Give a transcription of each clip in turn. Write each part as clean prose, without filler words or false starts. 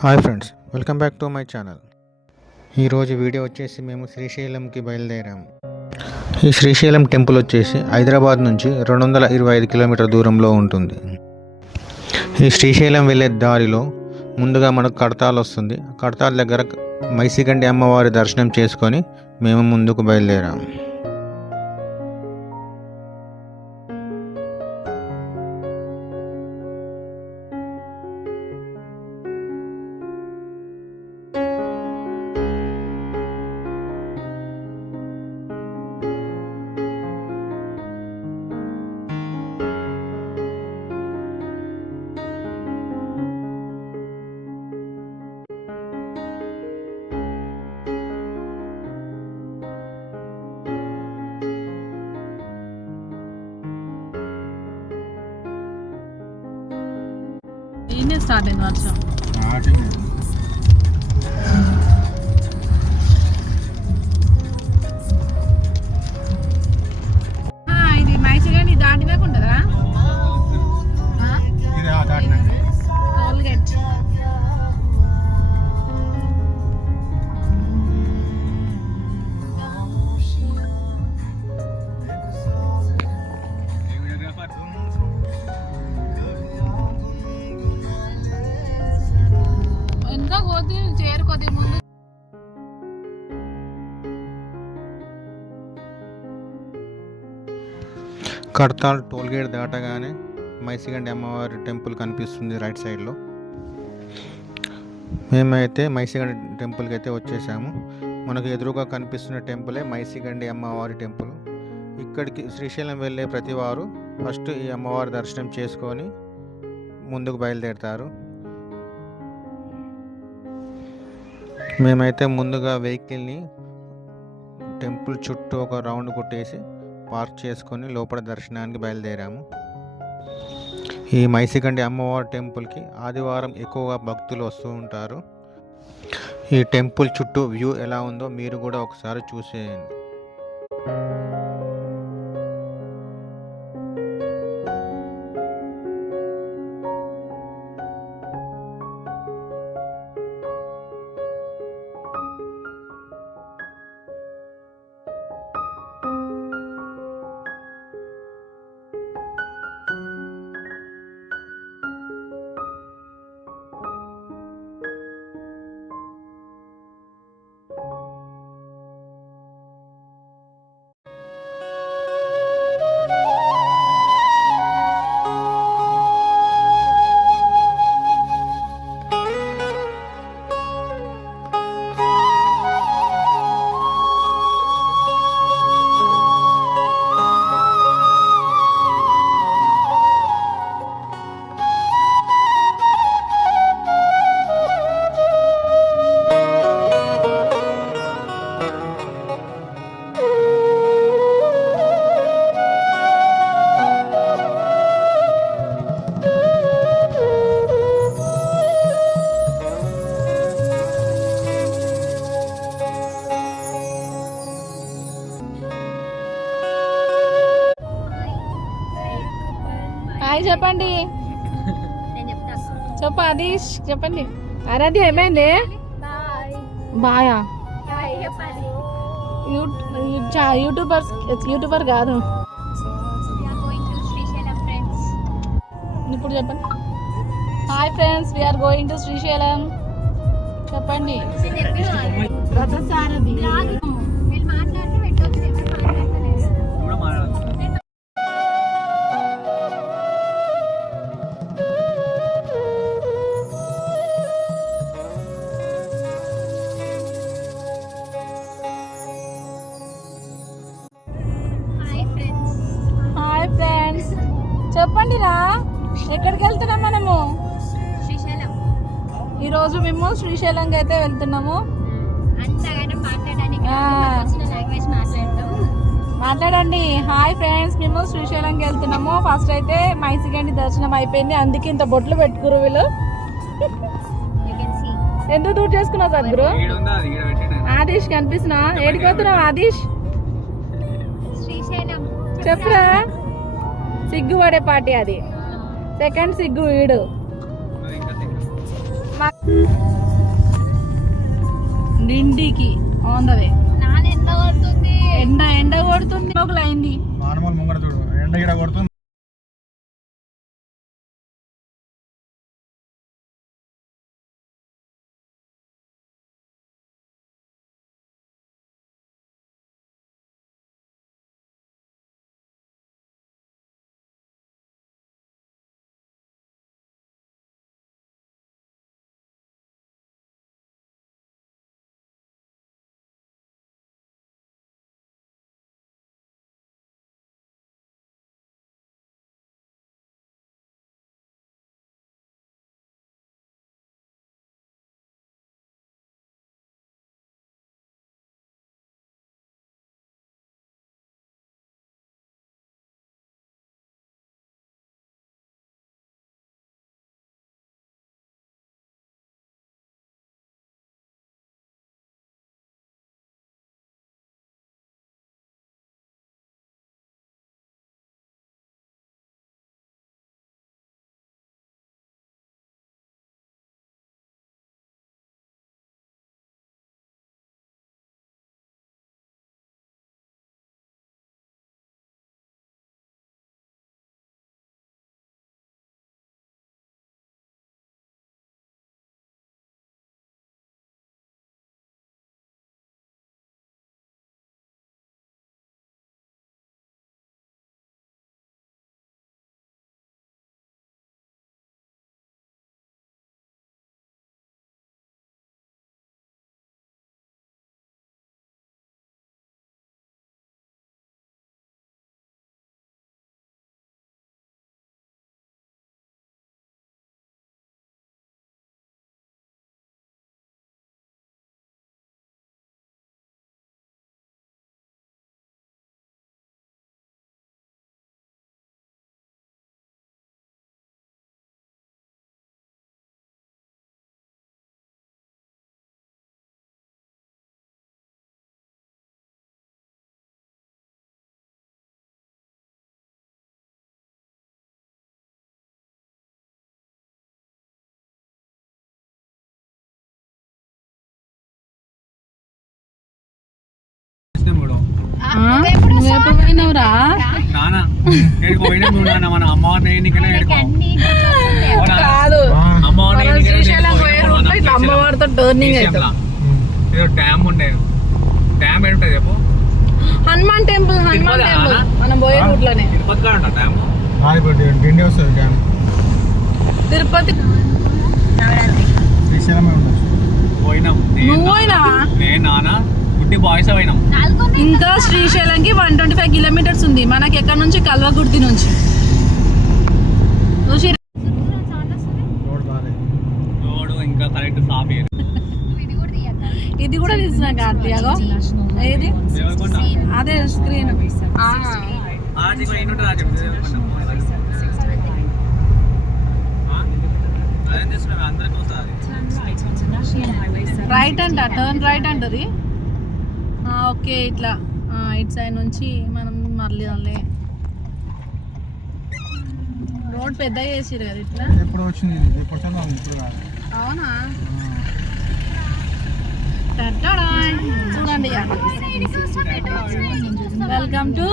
Hi friends, welcome back to my channel. ఈరోజు video వచ్చేసి మేము శ్రీశైలంకి బయలుదేరాము. ఈ శ్రీశైలం టెంపుల్ వచ్చేసి హైదరాబాద్ నుంచి 225 కిలోమీటర్ దూరంలో ఉంటుంది. ఈ శ్రీశైలం వెళ్ళే దారిలో ముందుగా మనకు కడతాల్ వస్తుంది. కడతాల్ దగ్గర మైసిగండి అమ్మవారి దర్శనం చేసుకొని మేము ముందుకు బయలుదేరాము. స్టార్ట్ అయింది వర్షం. ఇది మైసిగండి దాటినాక ఉంటుందా టోల్గేట్? ఇంకా కొద్ది చేరు కొద్ది ముందు కడతాల్ టోల్గేట్ దాటగానే మైసిగండి అమ్మవారి టెంపుల్ కనిపిస్తుంది రైట్ సైడ్లో. మేమైతే మైసిగండి టెంపుల్కి అయితే వచ్చేసాము. మనకు ఎదురుగా కనిపిస్తున్న టెంపులే మైసిగండి అమ్మవారి టెంపుల్. ఇక్కడికి శ్రీశైలం వెళ్ళే ప్రతి వారు ఫస్ట్ ఈ అమ్మవారి దర్శనం చేసుకొని ముందుకు బయలుదేరుతారు. మేమైతే ముందుగా వెహికల్ని టెంపుల్ చుట్టూ ఒక రౌండ్ కొట్టేసి పార్క్ చేసుకొని లోపల దర్శనానికి బయలుదేరాము. ఈ మైసిగండి అమ్మవారి టెంపుల్కి ఆదివారం ఎక్కువగా భక్తులు వస్తూ ఉంటారు. ఈ టెంపుల్ చుట్టూ వ్యూ ఎలా ఉందో మీరు కూడా ఒకసారి చూసేయండి. హాయ్ చెప్పండి. చెప్పు ఆదిష్, చెప్పండి. ఆరాధ్య ఏమైంది? బాయా యూట్యూబర్ కాదు. ఇప్పుడు చెప్పండి. Hi friends, we're going to Srisailam. చెప్పండి. రథసారథి చెప్పండి రా, ఎక్కడికి వెళ్తున్నాం మనము? శ్రీశైలం. ఈరోజు మేము శ్రీశైలంకి అయితే వెళ్తున్నాము. మాట్లాడండి. హాయ్ ఫ్రెండ్స్, మేము శ్రీశైలంకి వెళ్తున్నాము. ఫస్ట్ అయితే మైసిగండి దర్శనం అయిపోయింది, అందుకే ఇంత బొట్లు పెట్టుకురు వీళ్ళు. ఎందుకు దూరం చేసుకున్నావు సద్గురు? ఆదిష్ కనిపిస్తున్నా? ఏడిపోతున్నావు ఆదిష్? చెప్పురా. సిగ్గు పడే పార్టీ అది. సెకండ్ సిగ్గు వీడు. డిండికి ఆన్ ద వే. ఎండ కొడుతుంది. లోపల అయింది ముంగడ చూడు ఎండ గిడ కొడుతుంది. నువ్వెప్పుడు పోయినావురా? కాదు శ్రీశైలం పోయే రూట్లో ఇట్లా అమ్మవారితో టర్నింగ్ అవుతుంది. హనుమాన్ టెంపుల్ మనం పోయే రూట్ లోనే. తిరుపతి నువ్వు పోయినావా? ఇంకా శ్రీశైలంకి 125 కిలోమీటర్స్ ఉంది మనకి ఎక్కడ నుంచి, కల్వకుర్తి నుంచి. ఇది కూడా తీసిన కార్తీయాగో ఏది అదే స్క్రీన్. రైట్ అంట, టర్న్ రైట్ అంటది. ఓకే ఇట్లా ఇటు సైడ్ నుంచి మనం మళ్ళీ రోడ్ పెద్ద చేసిరు కదా ఇట్లా. ఎప్పుడు వచ్చింది? అవునా? చూడండి వెల్కమ్ టు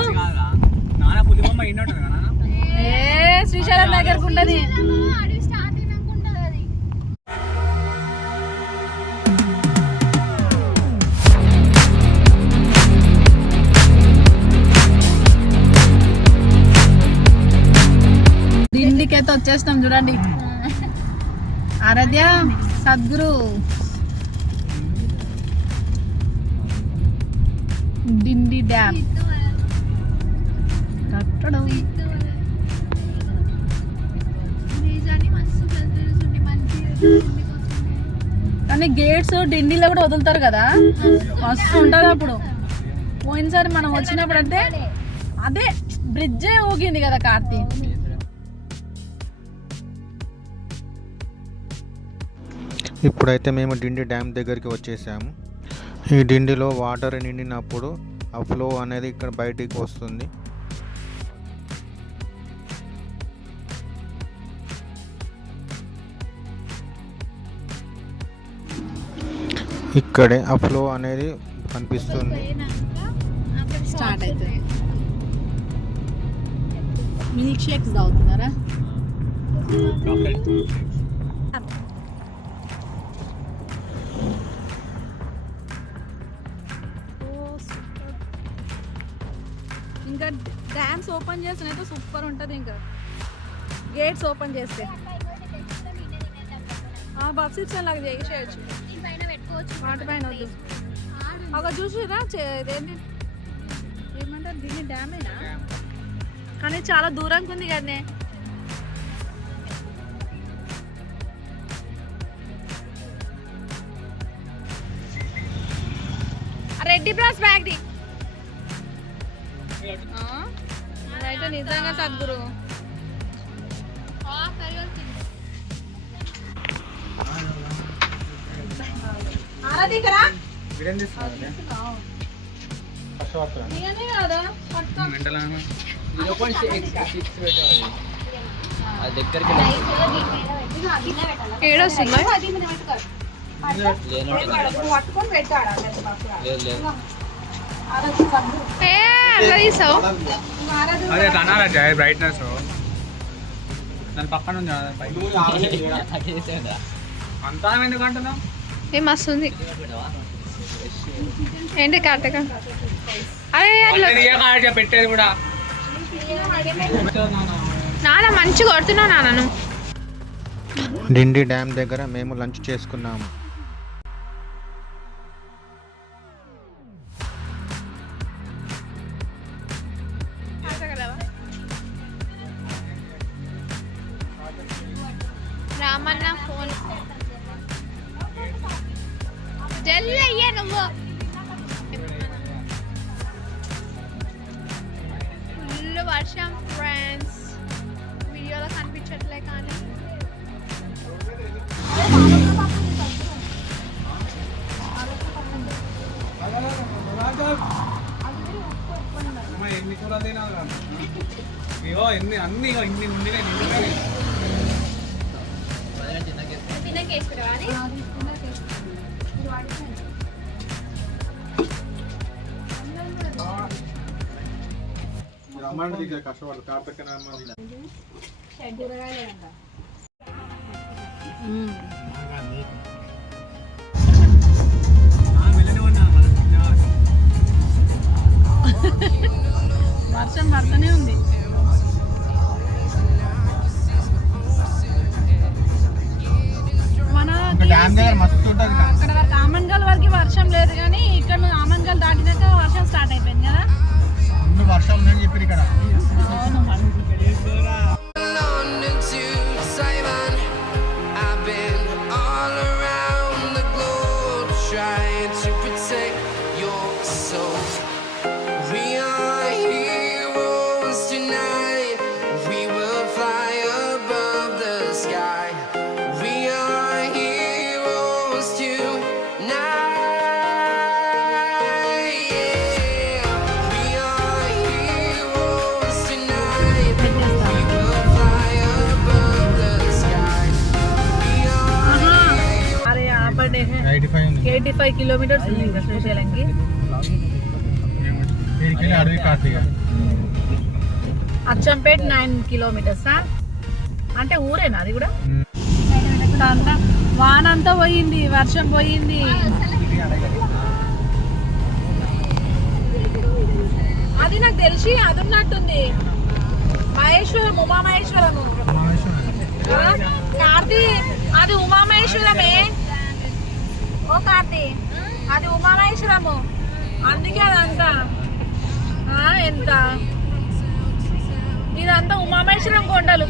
శ్రీశైలం దగ్గరకు ఉంటది. డిండికైతే వచ్చేసినాం చూడండి. ఆరాధ్య సద్గురు డిండి డ్యామ్ కట్టడం. కానీ గేట్స్ డిండిలో కూడా వదులుతారు కదా, మస్తు ఉంటుంది. అప్పుడు పోయినసారి మనం వచ్చినప్పుడు అంటే అదే బ్రిడ్జే ఊగింది కదా కార్తీ. ఇప్పుడైతే మేము డిండి డ్యామ్ దగ్గరికి వచ్చేసాము. ఈ డిండిలో వాటర్ నిండినప్పుడు ఆ ఫ్లో అనేది ఇక్కడ బయటికి వస్తుంది. ఇక్కడే ఆ ఫ్లో అనేది కనిపిస్తుంది. స్టార్ట్ అవుతుంది. మిల్క్ షేక్స్ తాగుతున్నారా? ఇంకా డ్యామ్స్ ఓపెన్ చేస్తే సూపర్ ఉంటుంది. ఇంకా గేట్స్ ఓపెన్ చేస్తే బస్ సిస్టమ్ లాగా చేసేయచ్చు. వాటి పైన వద్దు. ఒక చూసిరా ఏంటి ఏమంటారు దీన్ని, డ్యామేనా? కానీ చాలా దూరంగా ఉంది కదనే. రెడ్డి బ్రాస్ బ్యాగ్ ది అయితే నిజంగా సద్గురు. ఏడొస్తుందా? బ్రైట్నెస్ దాని పక్కన అంతా ఎందుకు అంటున్నావు? ఏం వస్తుంది ఏంటి కార్తీక? అదే పెట్టేది కూడా నాన్న మంచిగా కొడుతున్నావు నాన్నను. డిండి డ్యామ్ దగ్గర మేము లంచ్ చేసుకున్నాము. రామన్న ఫోన్ జల్లి అయ్యా నువ్వు. ఫుల్ వర్షం ఫ్రెండ్స్, వీడియోలో కనిపించట్లే కానీ ఎన్ని చూడాలి ఇగో ఎన్ని అన్ని ఇన్ని ఉండినాయి. కష్టపడు కార్తీక వర్షం పడుతూనే ఉంది. అక్కడ ఆమన్గల్ వరకు వర్షం లేదు కానీ ఇక్కడ ఆమన్గల్ దాటినాక వర్షం స్టార్ట్ అయిపోయింది కదా. వర్షాలు నేను చెప్పారు ఇక్కడ. అరే 85 కిలోమీటర్స్ ఉంది ఇంకా శ్రీశైలంకి. అచ్చంపేట 9 కిలోమీటర్స్. అంటే ఊరేనా అది కూడా? అంతా వాన అంతా పోయింది, వర్షం పోయింది. అది నాకు తెలిసి అది ఉన్నట్టుంది మహేశ్వరం, ఉమామహేశ్వరము. కార్తీ అది ఉమామహేశ్వరమే. ఓ కార్తీ అది ఉమామహేశ్వరము, అందుకే అదంతా ఎంత ఇదంతా ఉమామహేశ్వరం కొండలు.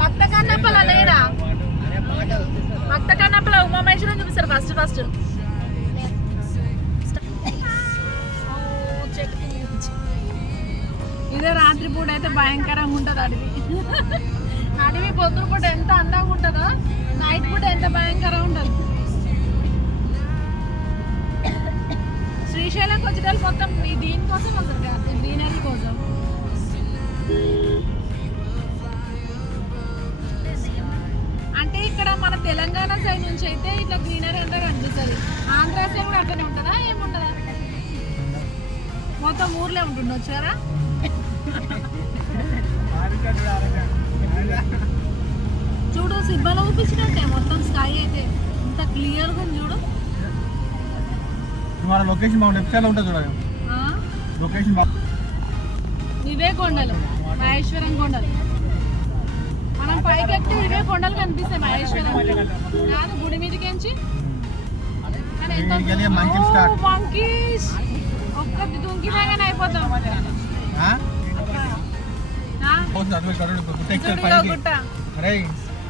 భక్త కన్నప్పల లేదా? భక్త కన్నప్పల ఉమామహేశ్వరం చూపిస్తారు ఫస్ట్. ఇదే రాత్రి పూట అయితే భయంకరంగా ఉంటుంది అడవి. అడవి పొద్దున పూట ఎంత అందంగా ఉంటుందో నైట్ పూట ఎంత భయంకరంగా ఉంటుంది. శ్రీశైలంకి వచ్చేటప్పుడు మొత్తం దీనికోసం వస్తారు కదా, గ్రీనరీ కోసం. అంటే ఇక్కడ మన తెలంగాణ సైడ్ నుంచి అయితే ఇట్లా గ్రీనరీ అంతా కనిపిస్తుంది. అట్లనే ఉంటుందా ఏముంటుందా? మొత్తం ఊర్లే ఉంటుండొచ్చు కదా. చూడు సినిమాలో చూపించినట్టే మొత్తం స్కై అయితే ఇంత క్లియర్గా ఉంది చూడు. మన లొకేషన్ మా లెఫ్ట్ సైడ్ లో ఉంటుంది చూడండి. లొకేషన్ ఇవే కొండలు మహేశ్వరం కొండలు. మనం పైకి ఎక్కితే ఇవే కొండలు కనిపిస్తాయి మహేశ్వరం కాదు గుడి మీదకించి. మంకీస్ ఒక్కటి దుంకినాగానే అయిపోతాం. గుట్ట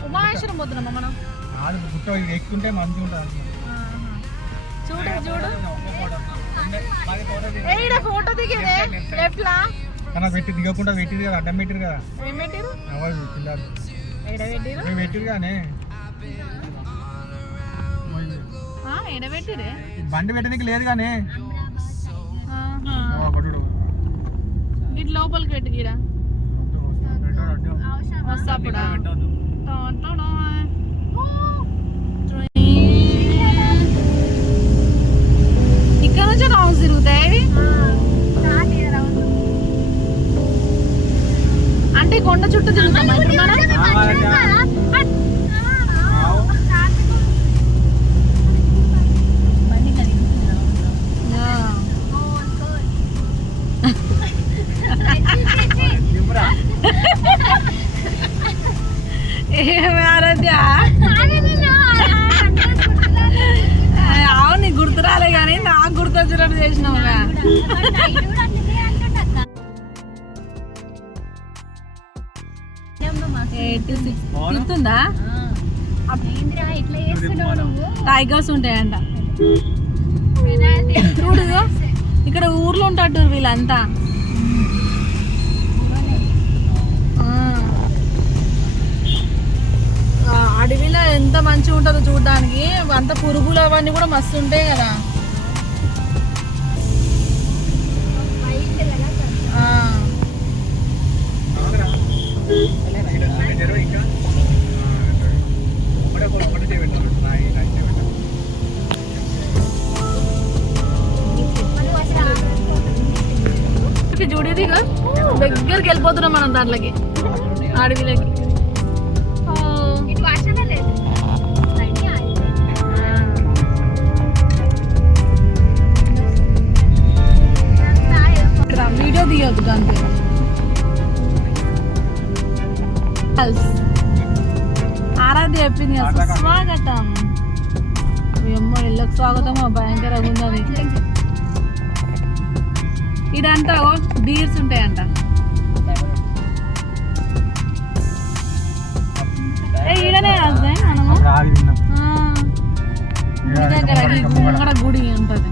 ఉమాయేశ్వరం పోతున్నామా మనం? ఎక్కుంటే మంచిగా ఉంటుంది. చూడు చూడు ఏడ ఫోటో దిగేదే లెఫ్ట్ లా పెట్టి దిగకుండా పెట్టిరు కదా, అడ్డం పెట్టిరు కదా. ఏం పెట్టిరు? పిల్లలు ఏడ పెట్టిరు? పెట్టిరు కానీ ఏడ పెట్టిరే బండి పెట్టడానికి లేదు కానీ ఇటు లోపలికి పెట్టి గీరా వస్తాపుడా. ఇక్కడ నుంచి రౌండ్స్ తిరుగుతాయి అంటే కొండ చుట్టూ తిరుగుతాం ఇప్పుడు మనం. ఏమి ఆరాధ్య అవును నీకు గుర్తు రాలే కానీ నాకు గుర్తొచ్చినట్టు చేసినావుగా. గుర్తుందా? టైగర్స్ ఉంటాయంట చూడు. ఇక్కడ ఊర్లో ఉంటాడు వీళ్ళంతా. అడవిలో ఎంత మంచిగా ఉంటుందో చూడడానికి. అంత పురుగులు అవన్నీ కూడా మస్తు ఉంటాయి కదా. చూడేది దగ్గరికి వెళ్ళిపోతున్నాం మనం దాంట్లోకి అడవిలోకి. వీడియో తీయొద్దు దాంతో. ఆరాధ్య చెప్పింది కదా స్వాగతం. అమ్మ ఇళ్ళకి స్వాగతం భయంకరంగా ఉన్నది. ఇదంతా డీర్స్ ఉంటాయంట. ఈడనే వస్తాయి మనము గుడి దగ్గర ముంగడ గుడి ఉంటుంది.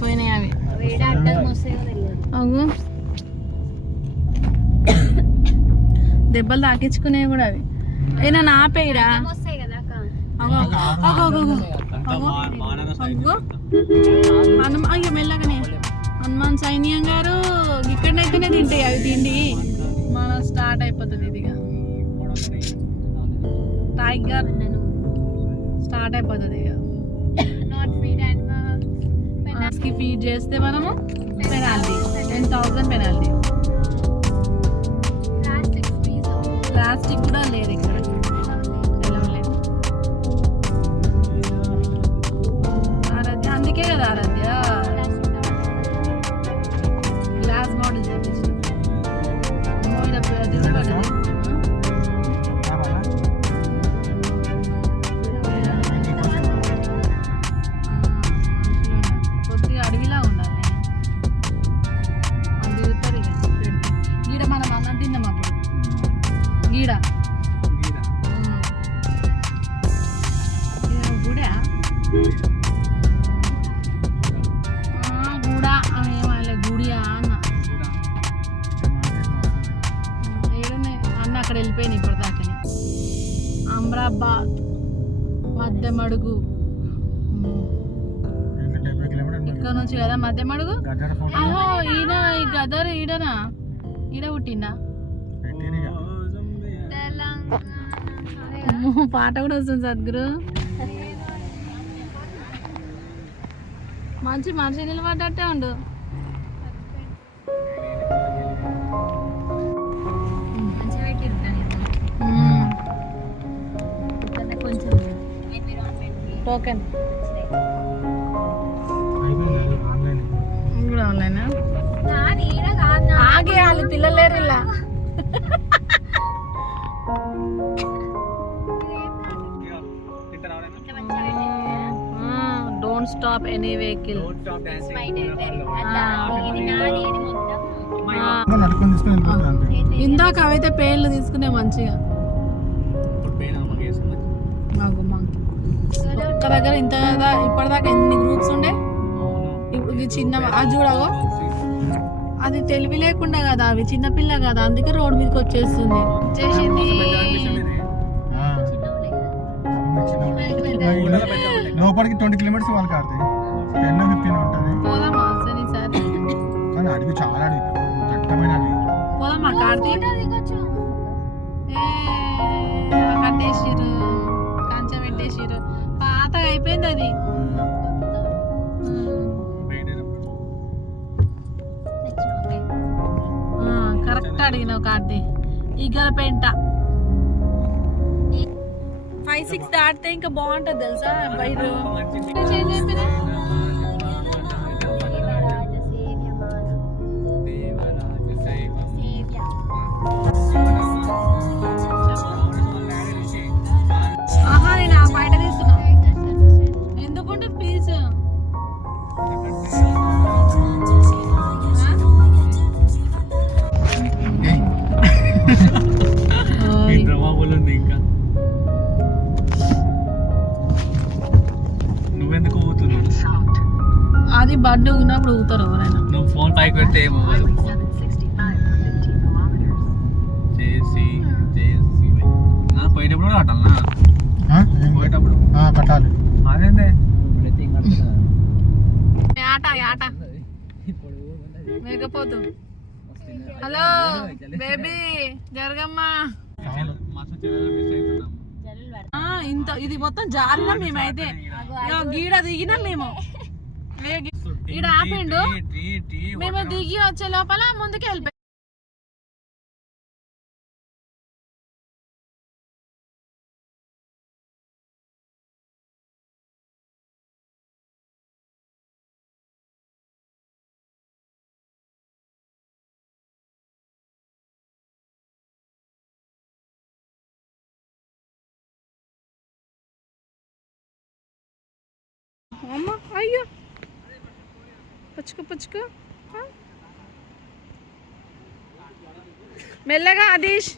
పోయినాయి అవి అవు దెబ్బలు తాకించుకునేవి కూడా అవి. అయినా నాపేయరా అయ్యో మెల్లగానే. హనుమాన్ సైన్యం గారు ఇక్కడనైతేనే తింటాయి అవి తిండి. మనం స్టార్ట్ అయిపోతుంది ఇదిగా. టైగర్ స్టార్ట్ అయిపోతుంది ఇక. కి ఫీడ్ చేస్తే మనము పెనాల్టీ 10,000 పెనాల్టీ. ప్లాస్టిక్ కూడా లేదు ఇక్కడ, లేదు. ఆరాధ్య అందుకే కదా ఆరాధ్య గ్లాస్ బాటిల్ చేపించింది. కొద్దిగా అడవిలా ఉండాలి. దిగుతారు ఇక గీడ మనం అన్నం తిన్నాం అప్పుడు గీడ గుడా గుడా ఏమలే గుడియా అన్న ఏడున్నాయి అన్న అక్కడ వెళ్ళిపోయినాయి ఇప్పుడు దాకాని. అమ్రాబాద్ మధ్యమడుగు ఇక్కడ నుంచి కదా మధ్య మడుగు. గద్దర ఫోటో ఆహో ఈయన ఈ గదర్ ఈడనా ఈడ పుట్టిందా? పెట్టిరిగా. అమ్మో, పాట కూడా వస్తుంది సద్గురు. మంచి మనిషి నిలబడ్డట్టే ఉండు. టోకెన్ అయిపోయింది ఆన్లైన్. కూడా ఆన్లైనా? ఆగే వాళ్ళు పిల్లలు లేరు ఇలా. Don't stop any vehicle. నడుకొని తీసుకుని వెళ్ళిపోతారు అంతే. ఇందాక అవైతే పేర్లు తీసుకునే మంచిగా. ఒక్క దగ్గర ఇంత ఇప్పటిదాకా ఎన్ని గ్రూప్స్ ఉండే, ఇప్పుడు ఇది చిన్న అది చూడగో, అది తెలివి లేకుండా కదా, అవి చిన్నపిల్ల కదా, అందుకే రోడ్ మీదకి వచ్చేస్తుంది. వచ్చేసింది. లోపలికి 20 కిలోమీటర్స్ వాళ్ళకి ఆడితే 10-15 ఉంటుంది. పోదామా అసలు ఈసారి? కానీ అడిగి చాలా అడిగి దట్టమైన అడిగి. పోదామా కార్తీక్? కట్టేసిరు, కంచెం పెట్టేసిరు, పాతగా అయిపోయింది అది. కరెక్ట్ అడిగినావు కార్తీక్. ఈగలపేంట 5-6 దాటితే ఇంకా బాగుంటది తెలుసా బయట. ఆహా నేను ఆ బయట తీసుకున్నా. ఎందుకుంటే ప్లీజ్ ఇంకా నువ్వెందుకు ఊగుతున్నావు? అది బర్త్డే ఉన్నప్పుడు ఊగుతారు ఎవరైనా. నువ్వు ఫోన్ పైకి పెడితే ఏమో చేసి పోయేటప్పుడు కూడా కట్టాలనా? పోయేటప్పుడు కట్టాలి. అదేందే ఆట ఆట మేకపోతు. హలో బేబీ జరగమ్మా. ఇంత ఇది మొత్తం జారినా మేమైతే గీడ దిగినా మేము. ఈడ ఆపిండు, మేము దిగి వచ్చే లోపల ముందుకు వెళ్ళిపోయి. అమ్మ అయ్యో పుచ్చుకు మెల్లగా ఆదిష్.